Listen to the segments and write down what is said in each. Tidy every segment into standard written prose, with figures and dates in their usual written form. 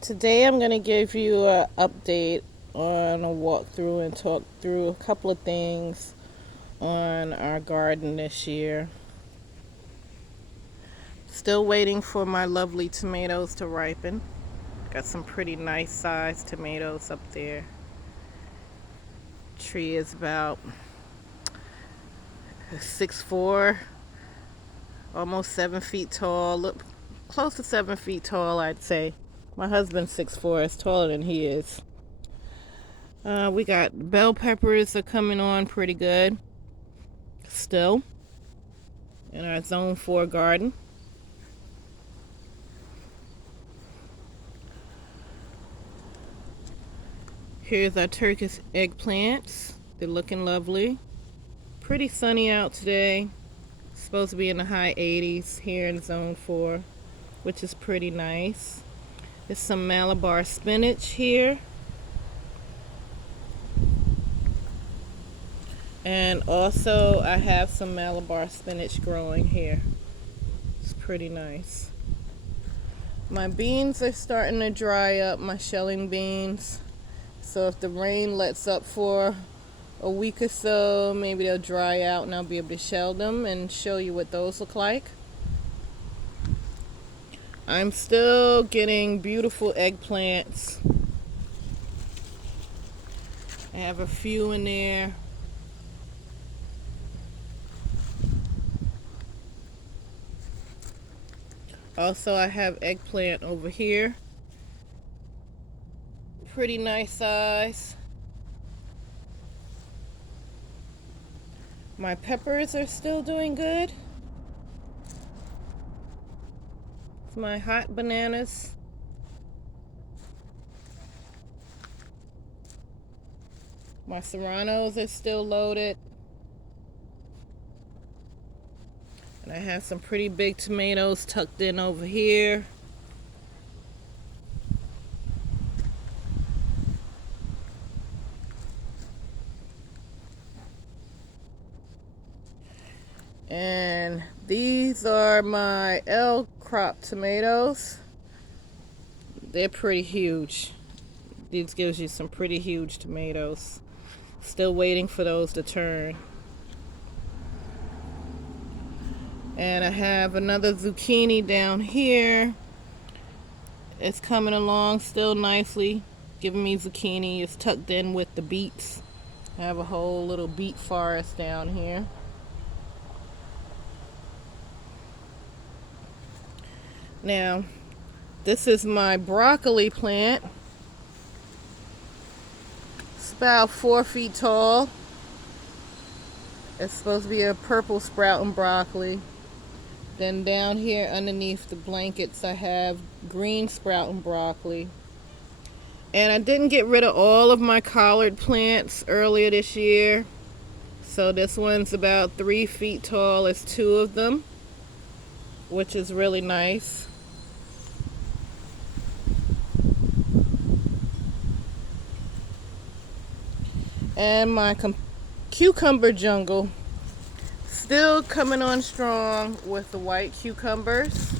Today I'm going to give you an update on a walkthrough and talk through a couple of things on our garden this year. Still waiting for my lovely tomatoes to ripen. Got some pretty nice sized tomatoes up there. Tree is about 6'4", almost 7 feet tall. Look, close to 7 feet tall, I'd say. My husband's 6'4", is taller than he is. We got bell peppers are coming on pretty good still in our zone 4 garden. Here's our Turkish eggplants. They're looking lovely. Pretty sunny out today. It's supposed to be in the high 80s here in zone 4, which is pretty nice. There's some Malabar spinach here. And also I have some Malabar spinach growing here. It's pretty nice. My beans are starting to dry up, my shelling beans. So if the rain lets up for a week or so, maybe they'll dry out and I'll be able to shell them and show you what those look like. I'm still getting beautiful eggplants. I have a few in there. Also, I have eggplant over here. Pretty nice size. My peppers are still doing good. My hot bananas. My serranos are still loaded. And I have some pretty big tomatoes tucked in over here. And these are my L crop tomatoes. They're pretty huge. These gives you some pretty huge tomatoes. Still waiting for those to turn. And I have another zucchini down here. It's coming along still nicely, giving me zucchini. It's tucked in with the beets. I have a whole little beet forest down here. Now, this is my broccoli plant. It's about 4 feet tall. It's supposed to be a purple sprouting broccoli. Then down here underneath the blankets I have green sprouting broccoli. And I didn't get rid of all of my collard plants earlier this year. So this one's about 3 feet tall. It's 2 of them, which is really nice. And my cucumber jungle still coming on strong with the white cucumbers.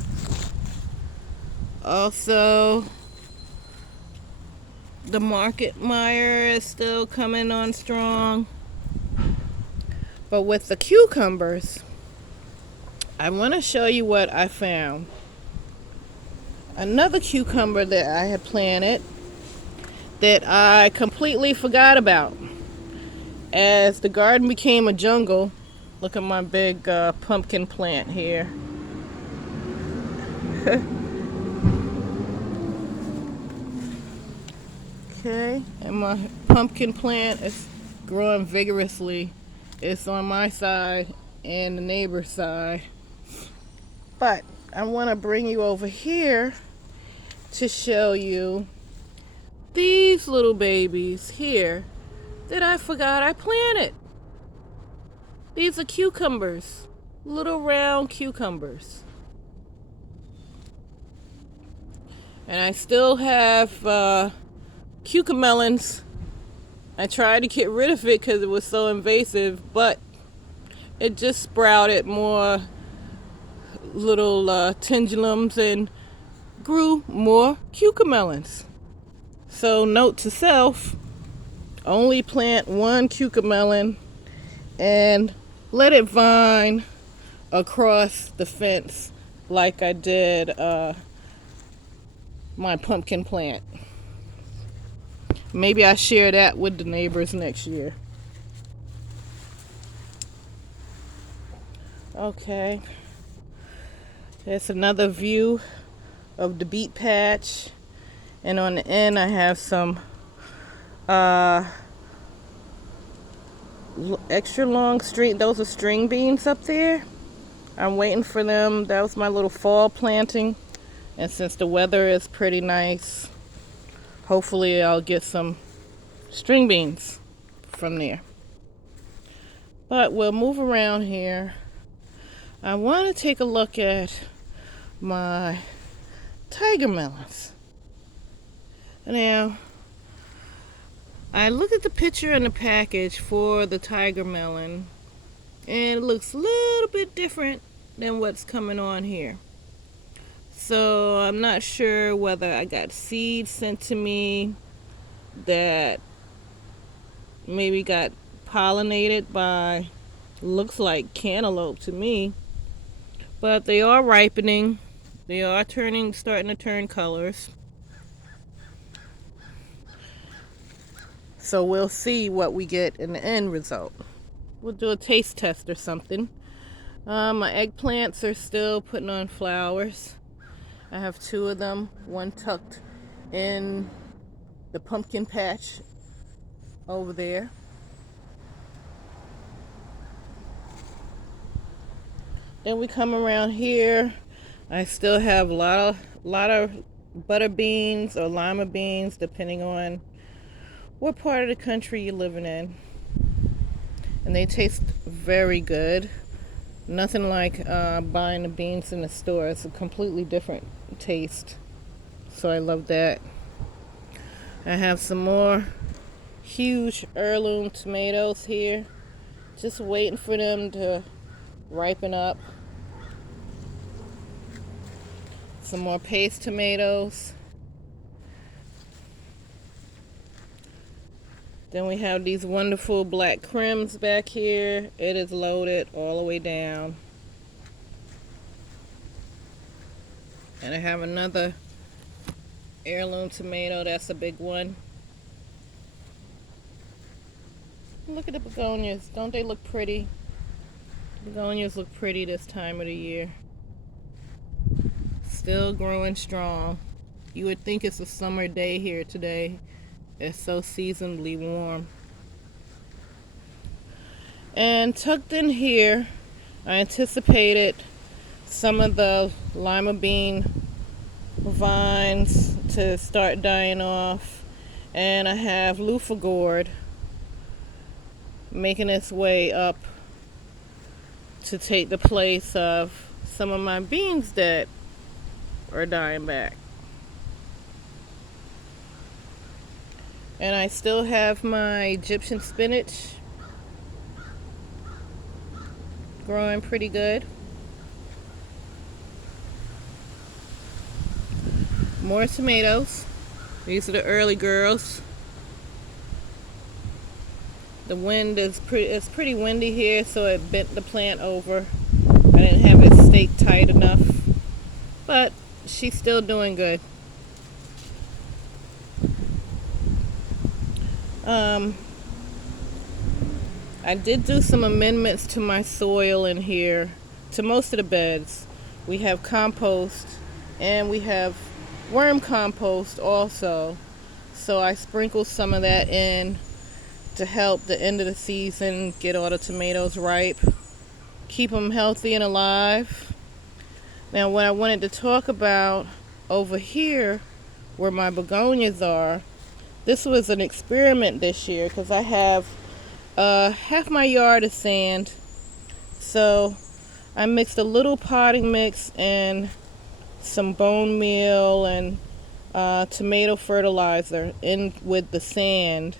Also, the market mire is still coming on strong. But with the cucumbers, I want to show you what I found. Another cucumber that I had planted that I completely forgot about. As the garden became a jungle, look at my big pumpkin plant here. Okay, and my pumpkin plant is growing vigorously. It's on my side and the neighbor's side. But I want to bring you over here to show you these little babies here that I forgot I planted. These are cucumbers, little round cucumbers. And I still have melons. I tried to get rid of it because it was so invasive, but it just sprouted more little tendulums and grew more cucamelons. So note to self, only plant one cucamelon and let it vine across the fence like I did my pumpkin plant. Maybe I share that with the neighbors next year. Okay, there's another view of the beet patch, and on the end I have some extra long string. Those are string beans up there. I'm waiting for them. That was my little fall planting, and since the weather is pretty nice, hopefully I'll get some string beans from there. But we'll move around here. I want to take a look at my tiger melons. Now, I looked at the picture in the package for the tiger melon, and it looks a little bit different than what's coming on here. So I'm not sure whether I got seeds sent to me that maybe got pollinated by, looks like cantaloupe to me. But they are ripening. They are starting to turn colors. So we'll see what we get in the end result. We'll do a taste test or something. My eggplants are still putting on flowers. I have two of them, one tucked in the pumpkin patch over there. Then we come around here. I still have a lot of butter beans or lima beans, depending on what part of the country you're living in. And they taste very good. Nothing like buying the beans in the store. It's a completely different taste. So I love that. I have some more huge heirloom tomatoes here. Just waiting for them to ripen up. Some more paste tomatoes. Then we have these wonderful black crims back here. It is loaded all the way down. And I have another heirloom tomato. That's a big one. Look at the begonias. Don't they look pretty? Begonias look pretty this time of the year. Still growing strong. You would think it's a summer day here today. It's so seasonably warm. And tucked in here, I anticipated some of the lima bean vines to start dying off. And I have loofah gourd making its way up to take the place of some of my beans that are dying back. And I still have my Egyptian spinach growing pretty good. More tomatoes. These are the early girls. The wind is pretty windy here, so it bent the plant over. I didn't have it staked tight enough, but she's still doing good. I did do some amendments to my soil in here, to most of the beds. We have compost and we have worm compost also. So I sprinkled some of that in to help the end of the season get all the tomatoes ripe, keep them healthy and alive. Now what I wanted to talk about over here where my begonias are, this was an experiment this year because I have half my yard is sand. So I mixed a little potting mix and some bone meal and tomato fertilizer in with the sand.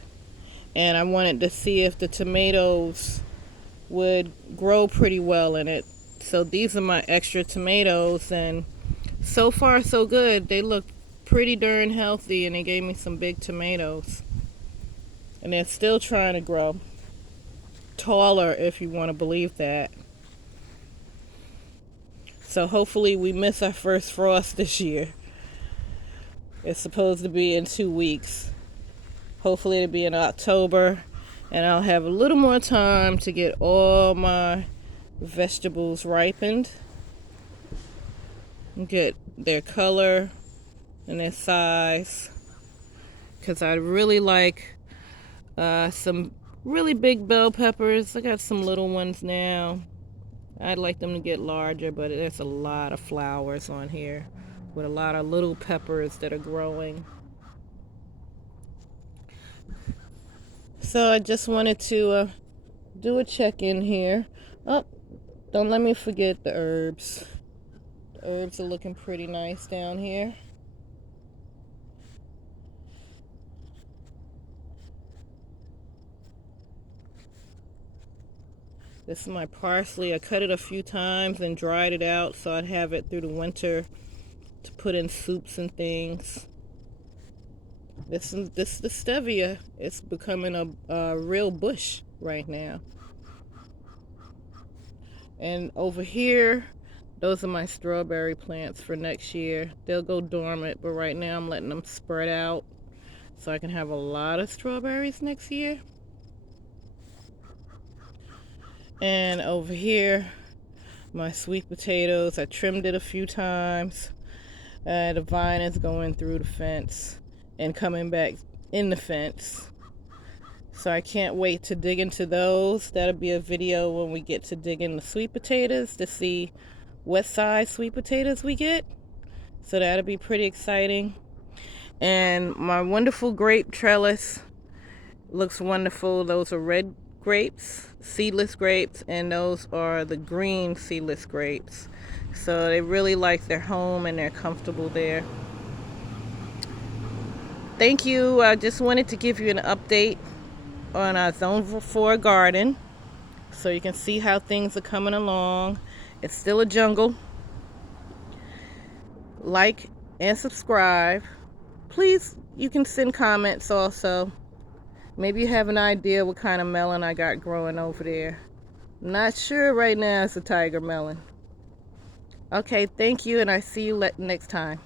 And I wanted to see if the tomatoes would grow pretty well in it. So these are my extra tomatoes, and so far so good. They look pretty darn healthy, and they gave me some big tomatoes. And they're still trying to grow taller, if you want to believe that. So hopefully we miss our first frost this year. It's supposed to be in 2 weeks. Hopefully it'll be in October, and I'll have a little more time to get all my vegetables ripened and get their color and their size, because I really like some really big bell peppers. I got some little ones now. I'd like them to get larger, but there's a lot of flowers on here with a lot of little peppers that are growing. So I just wanted to do a check-in here. Oh, don't let me forget the herbs. The herbs are looking pretty nice down here. This is my parsley. I cut it a few times and dried it out so I'd have it through the winter to put in soups and things. This is the stevia. It's becoming a real bush right now. And over here, those are my strawberry plants for next year. They'll go dormant, but right now I'm letting them spread out so I can have a lot of strawberries next year. And over here, my sweet potatoes. I trimmed it a few times. The vine is going through the fence and coming back in the fence. So I can't wait to dig into those. That'll be a video when we get to dig in the sweet potatoes to see what size sweet potatoes we get. So that'll be pretty exciting. And my wonderful grape trellis looks wonderful. Those are red grapes, seedless grapes, and those are the green seedless grapes. So they really like their home and they're comfortable there. Thank you. I just wanted to give you an update on our Zone 4 garden so you can see how things are coming along. It's still a jungle. Like and subscribe. Please, you can send comments also. Maybe you have an idea what kind of melon I got growing over there. Not sure right now. It's a tiger melon. Okay, thank you, and I see you next time.